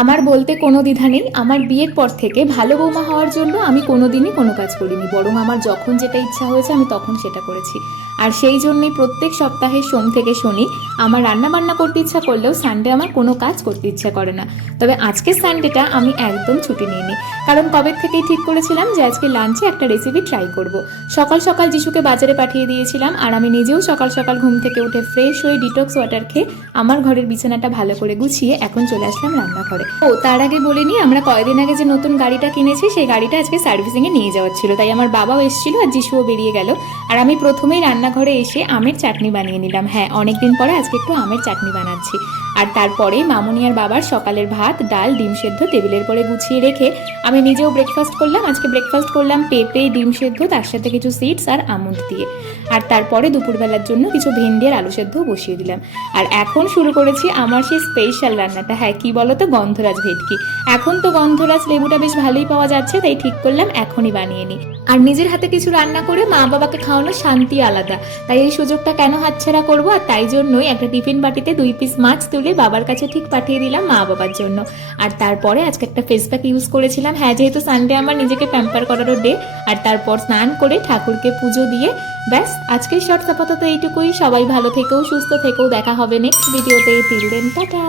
আমার বলতে কোনো দ্বিধা নেই। আমার বিয়ের পর থেকে ভালো বৌমা হওয়ার জন্য আমি কোনোদিনই কোনো কাজ করিনি, বরং আমার যখন যেটা ইচ্ছা হয়েছে আমি তখন সেটা করেছি। আর সেই জন্যই প্রত্যেক সপ্তাহে সোম থেকে শনি আমার রান্না বান্না করতে ইচ্ছা করলেও সানডে আমার কোনো কাজ করতে ইচ্ছা করে না। তবে আজকের সানডেটা আমি একদম ছুটি নিইনি, কারণ কবে থেকেই ঠিক করেছিলাম যে আজকে লাঞ্চে একটা রেসিপি ট্রাই করব। সকাল সকাল যিশুকে বাজারে পাঠিয়ে দিয়েছিলাম, আর আমি নিজেও সকাল সকাল ঘুম থেকে উঠে ফ্রেশ হয়ে ডিটক্স ওয়াটার খেয়ে আমার ঘরের বিছানাটা ভালো করে গুছিয়ে এখন চলে আসলাম রান্নাঘরে। ও তার আগে বলে নিই, আমরা কয়েকদিন আগে যে নতুন গাড়িটা কিনেছি সেই গাড়িটা আজকে সার্ভিসিংয়ে নিয়ে যাওয়ার ছিল, তাই আমার বাবাও এসেছিল আর যিশুও বেরিয়ে গেল। আর আমি প্রথমেই রান্নাঘরে এসে আমের চাটনি বানিয়ে নিলাম। হ্যাঁ, অনেকদিন পরে আজকে একটু আমের চাটনি বানাচ্ছি। আর তারপরে মামুনি আর বাবার সকালের ভাত, ডাল, ডিম সেদ্ধ টেবিলের পরে গুছিয়ে রেখে আমি নিজেও ব্রেকফাস্ট করলাম। আজকে ব্রেকফাস্ট করলাম পেঁপে, ডিম সেদ্ধ, তার সাথে কিছু সিডস আর আমন্ড দিয়ে। আর তারপরে দুপুরবেলার জন্য কিছু ভেন্ডি আর আলু সেদ্ধ বসিয়ে দিলাম। আর এখন শুরু করেছি আমার সেই স্পেশাল রান্নাটা। হ্যাঁ, কি বলো তো, গন্ধরাজ ভেটকি। এখন তো গন্ধরাজ লেবুটা বেশ ভালোই পাওয়া যাচ্ছে, তাই ঠিক করলাম এখনই বানিয়ে নিই। আর নিজের হাতে কিছু রান্না করে মা বাবাকে খাওয়ানোর শান্তি আলাদা, তাই এই সুযোগটা কেন হাতছাড়া করবো। আর তাই জন্যই একটা টিফিন বাটিতে 2 পিস মাছ তুলে বাবার কাছে ঠিক পাঠিয়ে দিলাম মা বাবার জন্য। আর তারপরে আজকে একটা ফেস প্যাক ইউজ করেছিলাম। হ্যাঁ, যেহেতু সানডে আমার নিজেকে প্যাম্পার করারও ডে। আর তারপর স্নান করে ঠাকুরকে পুজো দিয়ে ব্যাস আজকের শর্টস আপাতত এইটুকুই। সবাই ভালো থেকেও সুস্থ থেকেও, দেখা হবে নেক্সট ভিডিওতে। Till then tata.